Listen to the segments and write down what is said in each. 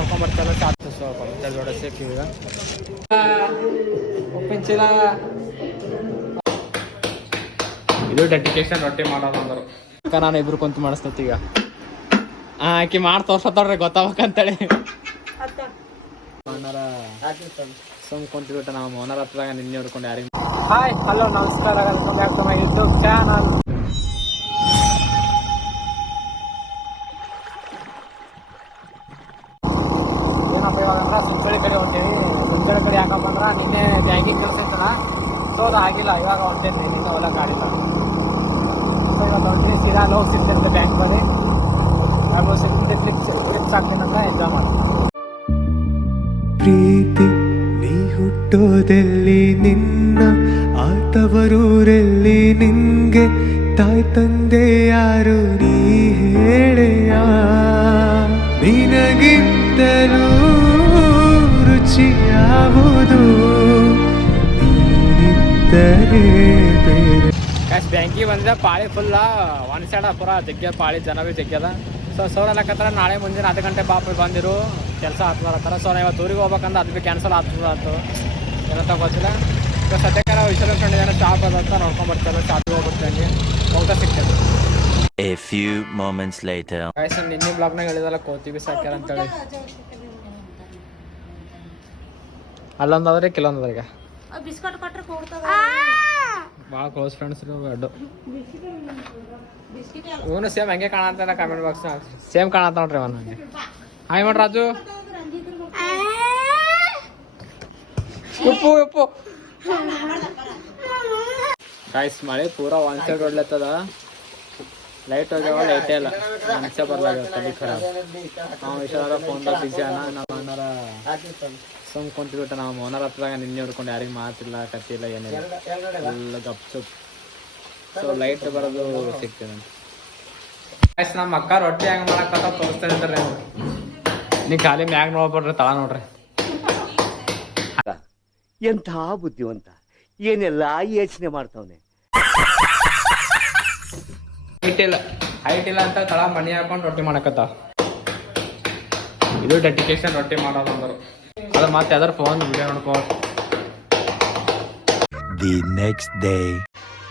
ನೋಡ್ಕೊಂಡ್ಬರ್ತಾರಲ್ಲ ಸಾಕು so puncture ಜೋಡಿಸಿ ಈಗ ಉಪ್ಪಿನ ಚೀಲ ಇದು ಡೆಡಿಕೇಶನ್ ರೊಟ್ಟಿ ಮಾಡೋದು ಅಂದರು ಅಕ್ಕ ನಾನು ಇಬ್ರು ಕುಂತು ಮಾಡಿಸ್ತೈತಿ ಈಗ ಆಕಿ ಮಾಡಿ ತೋರ್ಸತ್ತವ್ರಿ ಗೊತ್ತಾಗಬೇಕಂತೇಳಿ ಸುಮ್ ಕುಂತ್ಬಿಟ್ಟು ನಾವು ಓನರ್ ಹತ್ರದಾಗ ನಿನ್ನೆ ಹೊಡ್ಕೊಂಡು ಯಾರಿಗೆ ಹಾಯ್ ಹಲೋ ನಮಸ್ಕಾರ welcome back to my YouTube channel. ಏನಪ್ಪ ಇವಾಗ ಅಂದ್ರೆ ಸುಂಚಳಿ ಕಡೆ ಹೊಂಟೇವಿ. ಸುಂಚಳಿ ಕಡೆ ಯಾಕಪ್ಪ ಅಂದ್ರೆ ನಿನ್ನೆ ಬ್ಯಾಂಕಿಂಗ್ ಕೆಲಸ ಇತ್ತಲ್ಲ ಸೊ ಅದು ಆಗಿಲ್ಲ. ಇವಾಗ ಹೊಂಟೇನಿ ನಿನ್ನೆ ಹೊಲ ಗಾಡಿಲ್ಲ ಸೊ ಇವಾಗ ಹೊಂಟೇನಿ ಸೀದಾ ಲೋಗ್ ಸಿಗ್ತಿರುತ್ತೆ ಬ್ಯಾಂಕ್ ಬಳಿ ಹಾಗೂ ಟ್ರಿಪ್ಸ್ ಆಗ್ತೀನಂತ ಎಂಜಾಯ್ ಮಾಡಿ. ಪ್ರೀತಿ ನೀ ಹುಟ್ಟೋದೆಲ್ಲಿ ನಿನ್ನ ಆತವರೂರೆಲ್ಲಿ ನಿನ್ಗೆ ತಾಯಿ ತಂದೆ ಯಾರು ನೀ ಹೇಳೆಯ ನಿನಗಿಂತಲೂ ರುಚಿ ಯಾವುದು ನೀನಿದ್ದರೆ ಬೇರೆ. ಬ್ಯಾಂಕಿಗೆ ಬಂದಿದ್ದ ಪಾಳಿ ಫುಲ್ಲ ಒನ್ ಸೈಡ್ ಪೂರ ಜಗ್ಗ್ಯದ ಪಾಳಿ ಜನ ಭೀ ಜಗ್ಗ್ಯದ. ಸೊ ಸೋರ್ ಅಲ್ಲಕತ್ತಾರ ನಾಳೆ ಮುಂದಿನ 10 ಗಂಟೆ ಬಾಪ ಬಂದಿರು ಕೆಲಸ ಹತ್ತಬರತ್ತಾರ. ಸೊ ನಾವು ಇವತ್ತು ಊರಿಗೆ ಹೋಗ್ಬೇಕಂದ್ರೆ ಅದು ಭೀ ಕ್ಯಾನ್ಸಲ್ ಆಗ್ತದಾಯ್ತು ಏನಂತ ಗೊತ್ತಿಲ್ಲ. ಸೊ ಸದ್ಯಕ್ಕೆ ನಾವು ವಿಶ್ವ ಕಂಡಿದ್ದೇನೆ ಶಾಪ್ ಅದಂತ ನೋಡ್ಕೊಂಡ್ಬರ್ತಾರೆ. ಶಾಪಿಗೆ ಹೋಗ್ಬಿಡ್ತೇನೆ ಊಟ ಸಿಗ್ತದೆ. A few moments later. Guys ನಿನ್ನೆ ಬ್ಲಾಗ್ನಾಗ ಹೇಳಿದಲ್ಲ ಕೋತಿ ಬಿ ಸಾಕ್ಯಾರ ಅಂತೇಳಿ. ಅಲ್ಲೊಂದಾದ್ರೆ ಕೆಲವೊಂದದ ಈಗ ಭಾಳ ಕ್ಲೋಸ್ ಫ್ರೆಂಡ್ಸ್ ಅಡ್ಡು ಇವನು ಸೇಮ್ ಹಂಗೆ ಕಾಣತ್ತಾನ. ಕಾಮೆಂಟ್ ಬಾಕ್ಸ್ ಸೇಮ್ ಕಾಣತ್ತ ನೋಡ್ರಿ ಅವನು ಹಂಗೆ. ಹಾಯ್ ಮಾಡ್ರಿ ರಾಜು. ಉಪ್ಪು ಉಪ್ಪು ಗಾಯ್ಸ್ ಮಳೆ ಪೂರಾ ಒನ್ ಸೈಡ್ ಹೊಡ್ಲತ್ತದ. ಲೈಟ್ ಹೋಗ್ಯಾವ ಲೈಟೇ ಇಲ್ಲ ಮನುಷ್ಯ ಬರ್ಲಾಗ ತಲೆ ಖರಾಬ್. ನಾವು ವಿಷಯ ಫೋನ್ದಾಗ ಬಿಸಿ ಅನ್ನ ನಮ್ಮ ಅನ್ನಾರ ಸುಮ್ ಕುಂತ್ಬಿಟ್ಟು ನಾವು ಓನರ್ ಹತ್ರದಾಗ ನಿನ್ನೆ ಹೊಡ್ಕೊಂಡು ಯಾರಿಗೆ ಮಾತಿಲ್ಲ ಕತ್ತಿಲ್ಲ ಏನಿಲ್ಲ ಎಲ್ಲ ಗಪ್ ಚುಪ್. ಸೊ ಲೈಟ್ ಬರೋದು ಸಿಗ್ತದೆ. ನಮ್ಮ ಅಕ್ಕ ರೊಟ್ಟಿ ಹೆಂಗ್ ಮಾಡಕ್ಕಂತ ತೋರಿಸ್ತಾ ಇರ್ತಾರೆ. ನೀ ಖಾಲಿ ಮ್ಯಾಗ್ ನೋಡ್ಬಿಡ್ರಿ ತಳ ನೋಡ್ರಿ. ಎಂಥ ಬುದ್ಧಿವಂತ ಏನೆಲ್ಲ ಯೋಚನೆ ಮಾಡ್ತಾವನೆ. ಹೈಟ್ ಇಲ್ಲ ಅಂತ ತಳ ಮಣಿ ಹಾಕೊಂಡು ರೊಟ್ಟಿ ಮಾಡಕತ್ತ. ಇದು ಡೆಡಿಕೇಶನ್ ರೊಟ್ಟಿ ಮಾಡೋದು ಅಂದರು. ಅದು ಮತ್ತೆ ಯಾವ್ದಾರು ಫೋನ್ ವಿಡಿಯೋ ನೋಡ್ಕೋ. The next day.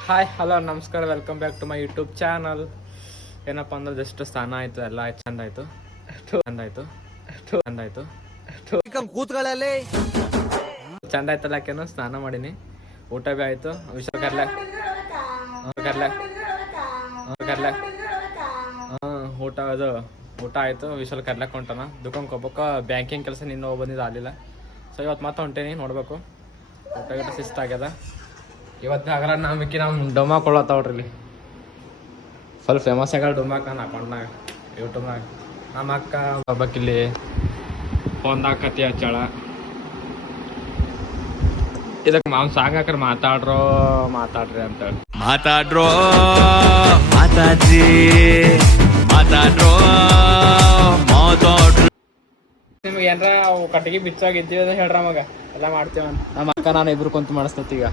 Hi hello ನಮಸ್ಕಾರ welcome back to my YouTube channel. ಏನಪ್ಪ ಅಂದ್ರೆ ಜಸ್ಟ್ ಸ್ನಾನ ಆಯ್ತು ಎಲ್ಲ ಆಯ್ತು ಚಂದ ಆಯ್ತು ಕೂತ್ಗಳಲ್ಲಿ ಚಂದ ಆಯ್ತಲ್ಲ ಯಾಕೇನು ಸ್ನಾನ ಮಾಡೀನಿ. ಊಟ ಭೀ ಆಯ್ತು. ವಿಶ್ವ ಕರ್ಲ ಊಟ ಅದು ಊಟ ಆಯ್ತು. ವಿಶ್ವಲ್ ಕರ್ಲಕ್ಕೆ ಹೊಂಟಾನ ದುಕಾನ್ಗೆ ಹೋಗ್ಬೇಕು. ಬ್ಯಾಂಕಿಂಗ್ ಕೆಲಸ ನಿನ್ನ ಹೋಗಿ ಬಂದಿದ್ದು ಆಗಲಿಲ್ಲ. ಸೊ ಇವತ್ತು ಮತ್ತೆ ಹೊಂಟೇನಿ ನೋಡ್ಬೇಕು. ಊಟ ಗಿಟ ಶಿಸ್ತಾಗ್ಯದ ಇವತ್ತು. ಆಗಲ್ಲ ನಾವು ಡೊಮಾಕ್ ಕೊಳತ್ತಾವ್ರಿ ಇಲ್ಲಿ ಫುಲ್ ಫೇಮಸ್ ಆಗ್ಯಾಳ ಡೊಮಾಕ್ ನನ್ನ ಅಕೌಂಟ್ನಾಗ ಯೂಟ್ಯೂಬ್ನಾಗ. ನಮ್ಮ ಅಕ್ಕ ಒಬ್ಬಕ್ಕಿಲ್ಲಿ ಫೋನ್ದಾಗ ಕತ್ತಿ ಹಚ್ಚಾಳ. ಇದಕ್ಕೆ ಮಾವು ಸಾಕಾಕ್ರ ಮಾತಾಡ್ರಿ ಅಂತೇಳಿ ಮಾತಾಡ್ರೋ ಮಾತಾಡ್ರಿ ನಿಮ್ಗೆ ಏನಾರ ಅವು ಕಟ್ಟಿಗೆ ಬಿಚ್ಚಾಗಿದ್ದೀವಿ ಅಂತ ಹೇಳ್ರ ಮಗ ಎಲ್ಲ ಮಾಡ್ತೀವಂತ. ನಮ್ಮ ಅಕ್ಕ ನಾನು ಇಬ್ರು ಕುಂತು ಮಾಡಿಸ್ತೈತಿ ಈಗ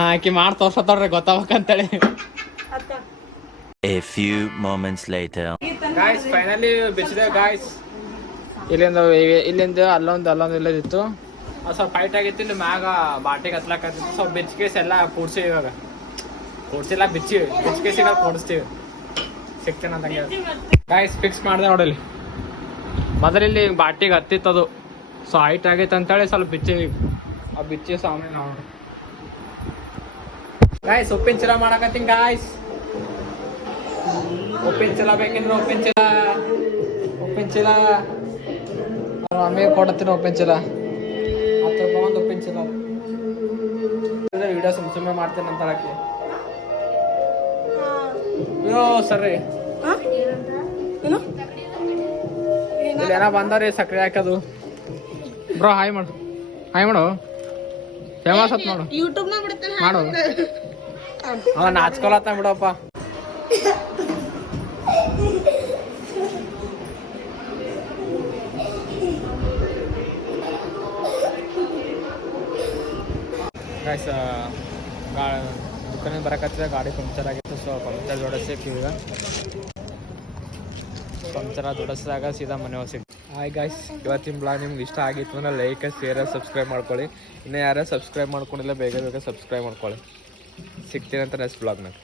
ಆಕಿ ಮಾಡಿ ತೋರ್ಸತ್ತವ್ರಿ ಗೊತ್ತಾಗಬೇಕಂತೇಳಿ. A few moments later. Guys finally ಬಿಚ್ಚಿದೆ ಗಾಯ್ಸ್. ಇಲ್ಲಿಂದ ಅಲ್ಲೊಂದು ಇಲ್ಲದಿತ್ತು. ಸ್ವಲ್ಪ ಫೈಟ್ ಆಗಿತ್ತು. ಇಲ್ಲಿ ಮ್ಯಾಗ ಬಾಟಿಗೆ ಹತ್ಲಾಕತ್ತಿತ್ತು. ಸ್ವಲ್ಪ ಬಿಚ್ಕೇಸ್ ಎಲ್ಲ ಕೂಡ್ಸಿ ಇವಾಗ ಕೂಡ್ಸಿಲ್ಲ ಬಿಚ್ಕೇಸ್ ಈಗ ಕೂಡಿಸ್ತೀವಿ ಸಿಗ್ತೇನೆ ಅಂತಂಗೆ ಗಾಯ್ಸ್ ಫಿಕ್ಸ್ ಮಾಡಿದೆ ನೋಡಲಿ. ಮೊದಲಿಲ್ಲಿ ಬಾಟಿಗೆ ಹತ್ತಿತ್ತದು. ಸೊ ಹೈಟ್ ಆಗೈತೆ ಅಂತೇಳಿ ಸ್ವಲ್ಪ ಬಿಚ್ಚಿ ಆ ಬಿಚ್ಚಿ ಸಾಮಾನು ನಾವು ಗಾಯ್ಸ್ ಉಪ್ಪಿನ ಚೀಲ ಮಾಡಕತ್ತೀನಿ ಗಾಯ್ಸ್. ಉಪ್ಪಿನ ಚೀಲ ಬೇಕಿದ್ರೆ ಉಪ್ಪಿನ ಚೀಲ ಆಮೇಲೆ ಕೊಡತ್ತೀನಿ. ಉಪ್ಪಿನ ಚೀಲ 10 ರೂಪಾಯಿ ಒಂದು ಉಪ್ಪಿನ ಚೀಲ. ವಿಡಿಯೋ ಸುಮ್ಮನೆ ಮಾಡ್ತೇನೆ ಅಂತ ಹಾಕಿ ಅಯ್ಯೋ ಸರಿ ಇಲ್ಲಿ ಏನೋ ಬಂದವ್ರಿ ಸಕ್ರೆ ಹಾಕೋದು. ಬ್ರೋ ಹಾಯ್ ಮಾಡು ಫೇಮಸ್ ಹತ್ ಮಾಡು ಮಾಡು. ಅವ ನಾಚ್ಕೊಳತ್ತ ಬಿಡಪ್ಪ. ಗಾಯ್ಸ್ ದುಕಾನಿಗೆ ಬರಕತ್ತಿದೆ ಗಾಡಿ ಪಂಕ್ಚರ್ ಆಗಿತ್ತು. ಸೊ ಪಂಕ್ಚರ್ ಜೋಡಿಸಿ ಈಗ ಪಂಕ್ಚರ್ ಜೋಡಿಸಿದಾಗ ಸೀದಾ ಮನೆ ಹೋಗಿ ಹಾಯ್ ಗಾಯ್ಸ್, ಇವತ್ತಿನ ಬ್ಲಾಗ್ ನಿಮ್ಗೆ ಇಷ್ಟ ಆಗಿತ್ತು ಅಂದ್ರೆ ಲೈಕ್ ಶೇರ್ ಸಬ್ಸ್ಕ್ರೈಬ್ ಮಾಡ್ಕೊಳ್ಳಿ. ಇನ್ನು ಯಾರು ಸಬ್ಸ್ಕ್ರೈಬ್ ಮಾಡ್ಕೊಂಡಿಲ್ಲ ಬೇಗ ಬೇಗ ಸಬ್ಸ್ಕ್ರೈಬ್ ಮಾಡ್ಕೊಳ್ಳಿ. ಸಿಗ್ತೀನಿ ಅಂತ ನೆಕ್ಸ್ಟ್ ಬ್ಲಾಗ್ನಾಗ.